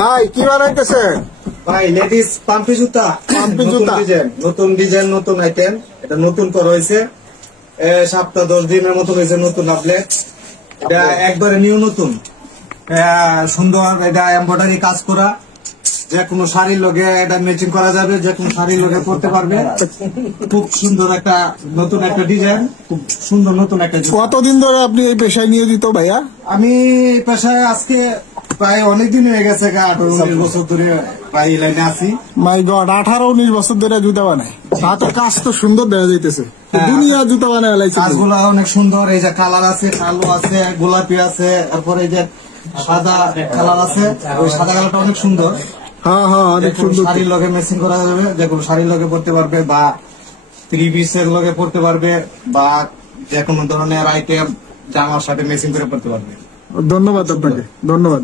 ভাই কি বানাইতেছে? ভাই লেডিস পাম্পি জুতা, নতুন ডিজাইন, নতুন আইটেম। এটা নতুন করা হয়েছে, সপ্তাহ 10 দিনের মতো হয়েছে নতুন আপডেট। এটা একবারে নিউ নতুন, সুন্দর। এটা এমব্রয়ডারি কাজ করা, যে কোনো শাড়ির লগে এটা ম্যাচিং করা যাবে, যে কোনো শাড়ির লগে করতে পারবে। খুব সুন্দর একটা নতুন একটা ডিজাইন, খুব সুন্দর নতুন একটা। কতদিন ধরে আপনি এই পেশায় নিয়োজিত ভাইয়া? আমি পেশায় আজকে প্রায় অনেকদিন হয়ে গেছে, 18-19 বছর ধরে প্রায় এই লাইনে আছি। মাই গড, 18-19 বছর ধরে জুতা বানায়। হাতের কাজ তো সুন্দর দেখা যাইতেছে। দুনিয়া জুতা বানায় লাইছে। কাজগুলো অনেক সুন্দর। এই যে কালার আছে, কালো আছে, গোলাপি আছে, তারপরে এই যে সাদা কালার আছে। ওই সাদা কালারটা অনেক সুন্দর। হ্যাঁ হ্যাঁ, অনেক সুন্দর। শাড়ির লগে ম্যাচিং করা যাবে, যে কোনো শাড়ির লগে পড়তে পারবে, বা 3 পিসের লগে পড়তে পারবে, বা যে কোনো ধরনের আইটেম জামার সাথে ম্যাচিং করে পড়তে পারবে। ধন্যবাদ আপনাকে, ধন্যবাদ।